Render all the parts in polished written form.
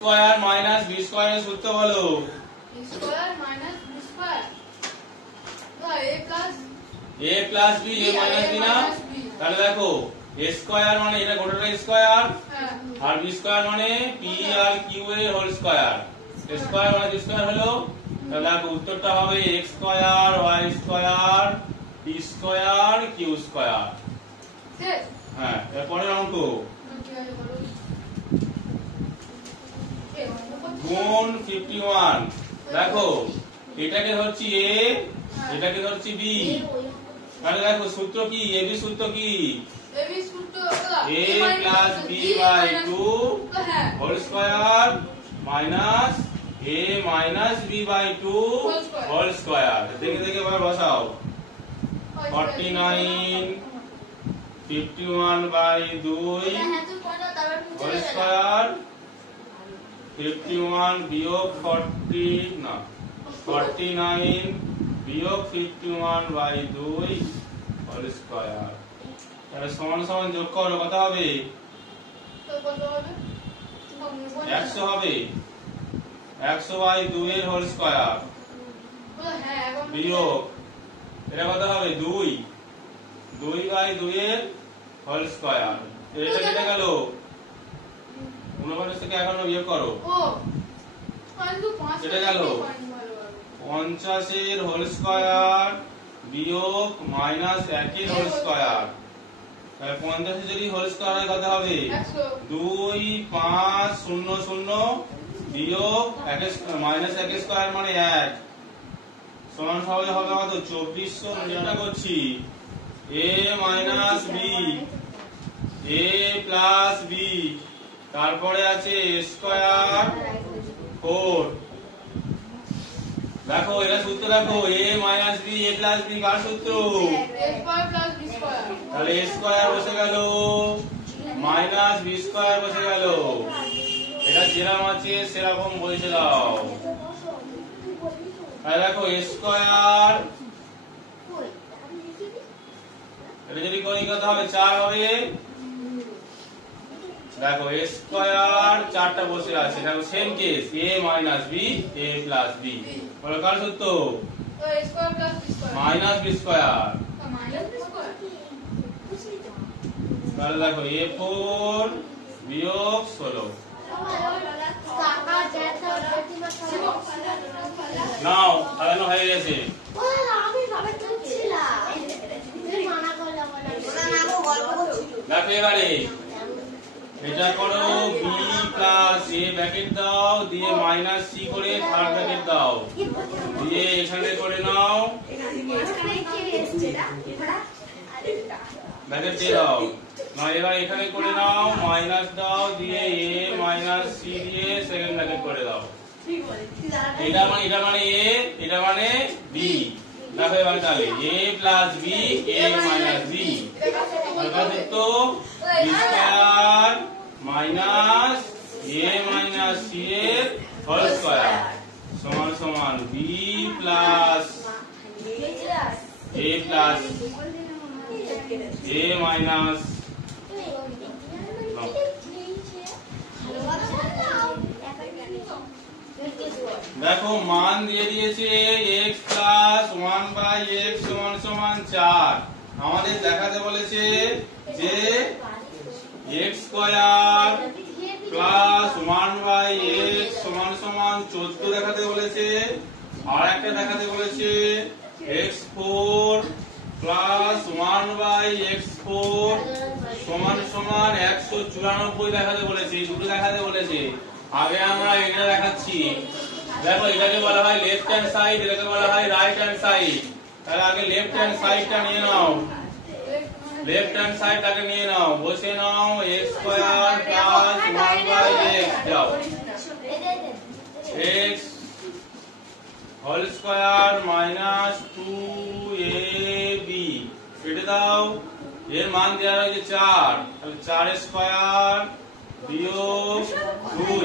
Square minus B স্কয়ারের সূত্র বলো। স্কয়ার মাইনাস বি স্কয়ার তো a plus B a minus B না, তাহলে দেখো a স্কয়ার মানে এটা গোটাটা স্কয়ার আর বি স্কয়ার মানে পি আর কিউ এর হোল স্কয়ার, স্কয়ার মানে বি স্কয়ার হলো, তাহলে দেখো উত্তরটা হবে x square y square p square q square. হ্যাঁ, এরপরের অঙ্ক গুণ 51। দেখো এটাকে ধরছি a, এটাকে ধরছি b, তাহলে দেখো সূত্র কি, ab সূত্র কি, a plus b by 2 whole square minus a minus b by 2 whole square. দেখে দেখে এবার বসাও। 49 51 বাই 2 হোল স্কয়ার 51 বিয়োগ 40 না 49 বিয়োগ 51 বাই 2 হোল স্কয়ার। তাহলে সমান সমান যোগ করো, কত হবে? 100 হবে। 100 বাই 2 এর হোল স্কয়ার বিয়োগ এটা কত হবে? 2 বাই 2 এর হোল স্কয়ার। এটা কেটে গেল, 49 থেকে 51 বিয়োগ করো, কেটে গেল 50 এর হোল স্কয়ার বিয়োগ মাইনাস 1 এর হোল স্কয়ার। তাহলে 50 এর যদি হোল স্কয়ার হয় কত হবে? 2 5 0 0 বিয়োগ মাইনাস 1 স্কয়ার মানে 1 সমান সহজে হবে কত? 2400। যেটা করছি a minus b a plus b, তারপরে আছে স্কয়ার 4। দেখো এটা সূত্র দেখো, a minus b a plus b কার সূত্র? তাহলে a স্কয়ার বসে গেল মাইনাস b স্কয়ার বসে গেল, এটা যেরকম আছে সেরকম বসে দাও। তাহলে দেখো a স্কয়ার, এটা যদি করি কত হবে? 4 হবে। দেখো a স্কয়ার 4টা বসে আছে, দেখো same case a minus b a plus b, বলো কার সূত্র? Minus b square. তাহলে দেখো a4 বিয়োগ 16 নাও, তাহলে হয়ে গেছে। দেখো এবারে এটা করো, b প্লাস a ব্র্যাকেট দাও, দিয়ে মাইনাস c করে থার্ড ব্র্যাকেট দাও, দিয়ে এখানে করে নাও ব্র্যাকেট দিয়ে দাও না, এবার এখানে করে নাও মাইনাস দাও, দিয়ে a মাইনাস c দিয়ে সেকেন্ড ব্র্যাকেট করে দাও। এটা মানে a, এটা মানে b। দেখো এবার তাহলে a plus b a minus b, তো b square minus a minus c এর হোল স্কয়ার সমান সমান b plus a plus a minus. দেখো মান দিয়ে দিয়েছে x প্লাস 1 বাই x সমান সমান 4। আমাদের দেখাতে বলেছে যে x square plus 1 by x সমান সমান 14 দেখাতে বলেছে, আর একটা দেখাতে বলেছে x4 প্লাস 1 বাই x4 সমান সমান 194 দেখাতে বলেছে। এই দুটো দেখাতে বলেছে। আগে আমরা এটা দেখাচ্ছি। দেখো এটাকে বলা হয় লেফট হ্যান্ড সাইড, এটাকে বলা হয় রাইট হ্যান্ড সাইড। তাহলে আগে লেফট হ্যান্ড সাইডটা নিয়ে নাও, লেফট হ্যান্ড সাইডটাকে নিয়ে নাও, বসে নাও x square plus 1 by x, যাও x whole square minus 2ab কেটে দাও, এর মান দেওয়া হয়েছে 4, তাহলে 4 স্কয়ার বিয়োগ 2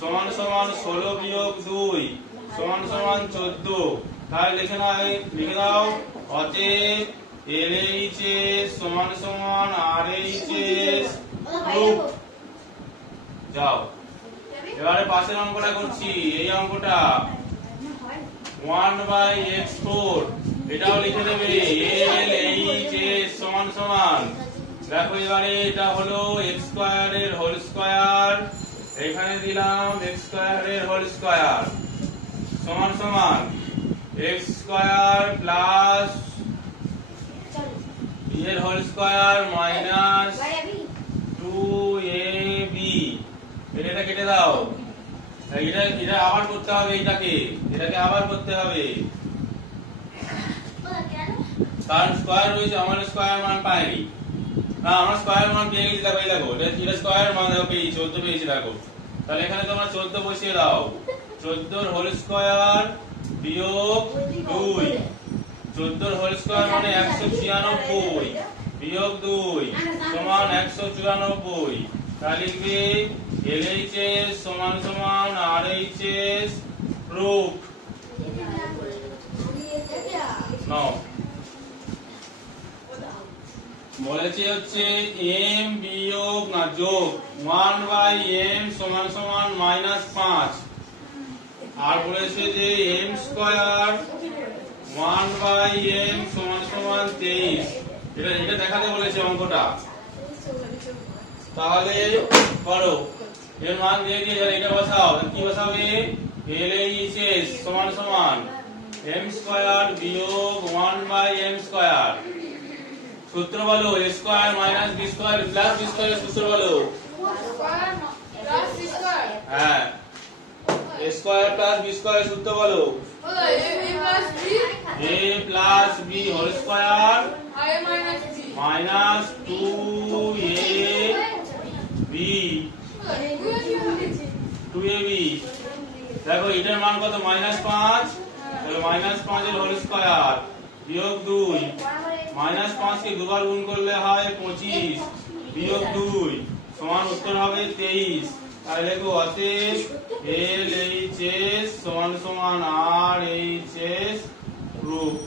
সমান সমান 16 বিয়োগ 2 সমান সমান 14। তাহলে লিখে দাও অতএব LHS সমান সমান RHS প্রুফ। যাও এবারে পাশের অঙ্কটা করছি, এই অঙ্কটা 1/x4 এটাও লিখে দেবে l h s সমান সমান। দেখো এবারে এটা হলো x স্কয়ার এর হোল স্কয়ার, এখানে দিলাম x স্কয়ার এর হোল স্কয়ার সমান সমান x স্কয়ার প্লাস b এর হোল স্কয়ার মাইনাস 2ab। এটা কেটে দাও, এটা আবার করতে হবে, এটাকে আবার করতে হবে, কারণ স্কয়ার রয়েছে, আমার স্কয়ার মান পাইনি। না, আমরা স্কয়ার মান পেয়ে গেছি। দেখো এই দেখো, এটা স্কয়ার মান দেখো পেয়েছি, 14 পেয়েছি দেখো। তাহলে এখানে তোমরা 14 বসিয়ে দাও। 14 এর হোল স্কয়ার বিয়োগ 2, 14 এর হোল স্কয়ার মানে 196 বিয়োগ 2 সমান 194। তাহলে লিখবে LHS সমান সমান RHS প্রুফ। নাও বলেছে হচ্ছে m বিয়োগ না যোগ 1/m সমান সমান -5, আর বলেছে যে m স্কয়ার 1/m সমান সমান 23। এটা দেখাতে বলেছে অঙ্কটা। তাহলে করো, এর মান দিয়ে দিয়ে এটা বসাও। কি বসাবে? LHS সমান সমান m স্কয়ার বিয়োগ 1/m স্কয়ার। সূত্র বলো, a square minus b square plus b square. সূত্র বলো। হ্যাঁ, a square plus b square সূত্র বলো। a plus b whole square minus 2ab 2ab। দেখো এটার মান কত? -5। তাহলে -5 এর হোল স্কয়ার বিয়োগ 2, -5 কে দুবার গুণ করলে হয় 25 বিয়োগ 2 সমান উত্তর হবে 23। তাহলে লেখো অতএব LHS সমান সমান RHS প্রুফ।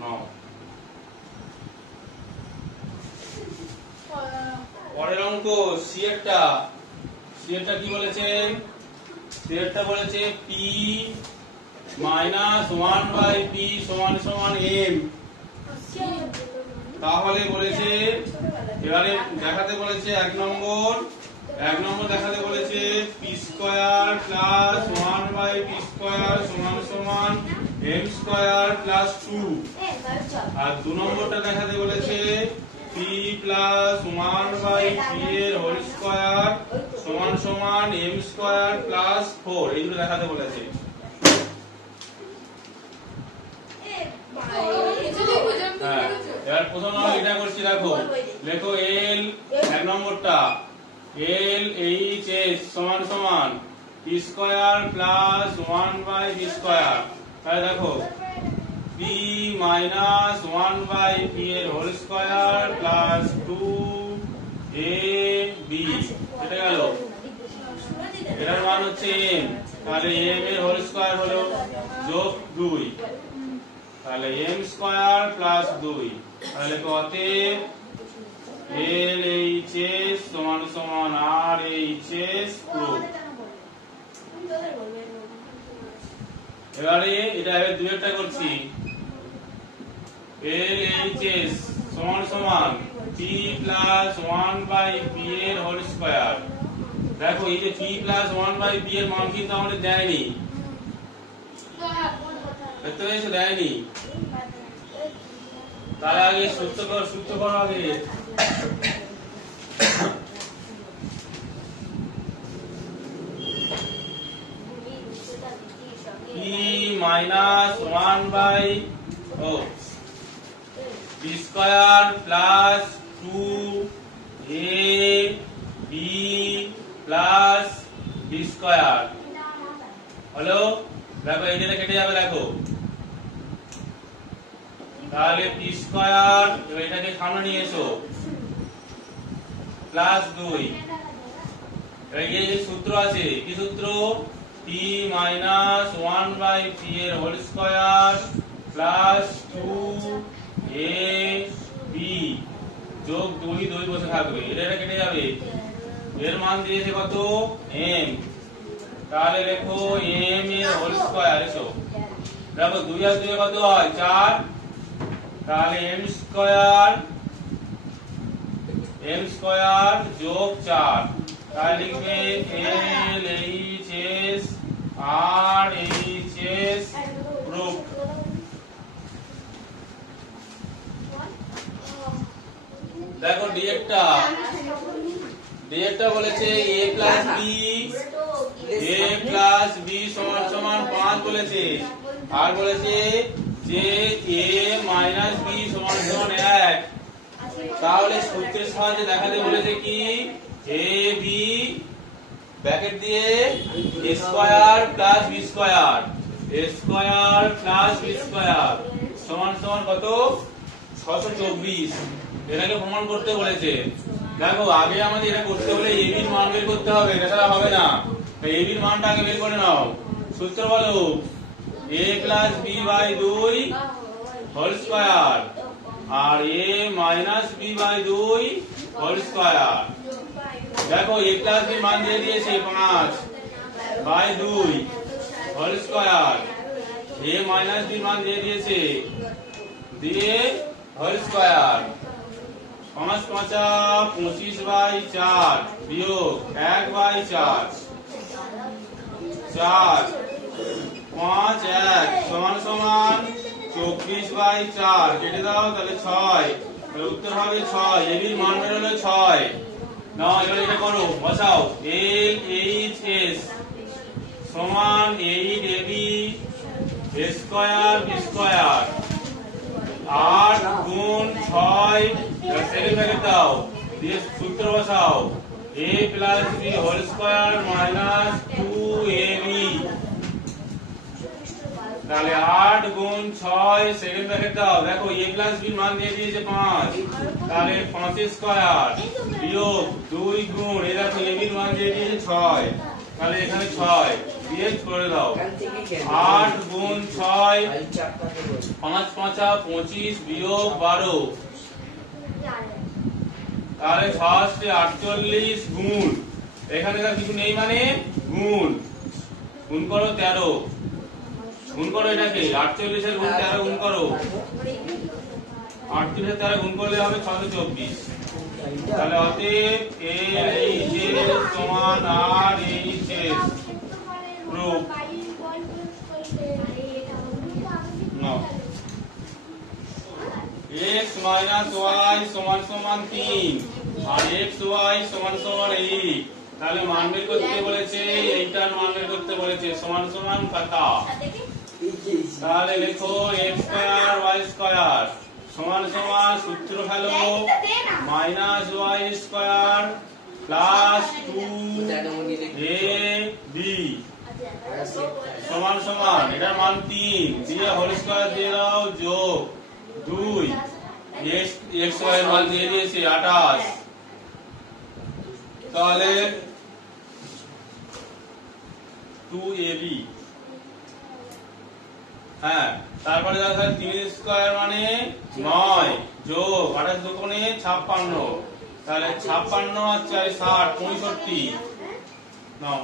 নাও পরের অঙ্ক সি এরটা কি বলেছে? সি এরটা বলেছে p মাইনাস 1/p সমান সমান m। তাহলে বলেছে এবারে দেখাতে বলেছে এক নম্বর দেখাতে বলেছে p square plus 1/p square সমান সমান m স্কয়ার প্লাস 2। আর 2 নম্বরটা দেখাতে বলেছে p প্লাস 1/p এর হোল স্কয়ার সমান সমান m স্কয়ার প্লাস 4। এইগুলো দেখাতে বলেছে। হ্যাঁ, এবার প্রথম আমরা এটা করছি। দেখো লেখো l এক নম্বরটা LHS সমান সমান p square plus 1/p square. তাহলে দেখো p মাইনাস 1/p এর হোল স্কয়ার প্লাস 2ab। এটা গেল, এটার মান হচ্ছে m। তাহলে m এর হোল স্কয়ার হলো যোগ 2, তাহলে m স্কয়ার প্লাস 2। তাহলে অতএব LHS সমান সমান RHS প্রুফ। এবারে এটা দুইটা করছি। LHS সমান সমান p প্লাস 1/p এর হোল স্কয়ার। দেখো এই যে p প্লাস 1/p এর মান কিন্তু আমাদের দেয়নি, দেখতে পেয়েছো? দেয়নি। তার আগে সূত্র করো আগে। p minus 1/p square plus 2ab plus b square হলো। দেখো এই যেটা কেটে যাবে, দেখো তাহলে p স্কয়ার, এটাকে সামনে নিয়ে এসো, প্লাস 2। এই যে সূত্র আছে, কি সূত্র? p মাইনাস 1/p এর হোল স্কয়ার প্লাস 2ab যোগ 2 বসে থাকবে। এটা কেটে যাবে, এর মান দিয়েছে কত m, তাহলে লেখো m এর হোল স্কয়ার। এসো দেখো 2 আর 2 কত হয় 4, তাহলে m স্কয়ার যোগ 4, তাহলে লিখবে LHS RHS প্রুফ। দেখো ডিরেক্টটা বলেছে a প্লাস b সমান সমান 5 বলেছে, আর বলেছে যে a মাইনাস b সমান সমান 1। তাহলে সূত্রের সাহায্যে দেখাতে বলেছে কি ab ব্র্যাকেট দিয়ে a square plus b square সমান সমান কত 624। এটাকে প্রমাণ করতে বলেছে। দেখো আগে আমাদের এটা করতে হলে ab এর মান বের করতে হবে, এটা ছাড়া হবে না। তাই ab এর মানটা আগে বের করে নাও। সূত্র বলো a plus b by 2 whole square আর a minus b by 2 whole square. দেখো a প্লাস b মান দিয়ে দিয়েছে 5 by 2 whole square, a minus b মান দিয়ে দিয়েছে দিয়ে হোল স্কয়ার। 5 5 25 বাই 4 বিয়োগ 1 বাই 4 4 5 1 সমান সমান 24 বাই 4 কেটে দাও, তাহলে 6। তাহলে উত্তর হবে 6। এর মান বের হলো 6। নাও এবার এটা করো, বসাও LHS সমান 8ab স্কয়ার b স্কয়ার 8 গুণ 6 সেকেন্ড ব্র্যাকেট দাও দিয়ে সূত্র বসাও a plus b whole square minus 2ab, তাহলে 8 গুণ 6 সেকেন্ড ব্র্যাকেট দাও। দেখো a প্লাস b মান দিয়ে দিয়েছে 5, তাহলে 5 স্কয়ার বিয়োগ 2 গুণ এই দেখো a b মান দিয়ে দিয়েছে 6, তাহলে এখানে 6 দিয়ে করে দাও। 8 গুণ 6 5 5 25 বিয়োগ 12, তাহলে 6 48 গুণ এখানে কিছু নেই মানে গুণ করো 13, গুণ করো এটাকে 48 এর গুণ 13 গুণ করো, 38 এর 13 গুণ করলে হবে 624। তাহলে অতএব LHS সমান RHS proof. x minus y সমান সমান 3 আর xy সমান সমান 8। তাহলে মান বের করতে বলেছে, এইটার মান বের করতে বলেছে সমান সমান কত। তাহলে লেখো x স্কয়ার y স্কয়ার সমান সমান সূত্র হলো minus y square plus 2ab সমান সমান এটার মান 3 দিয়ে হোল স্কয়ার দিয়ে দাও যোগ 2 x y এর মান দিয়ে দিয়েছে 28। তাহলে 2ab, হ্যাঁ তারপরে দেখো 3 স্কয়ার মানে 9 যোগ 28 দুগুণে 56, তাহলে 56 আর 4 60 65 নাও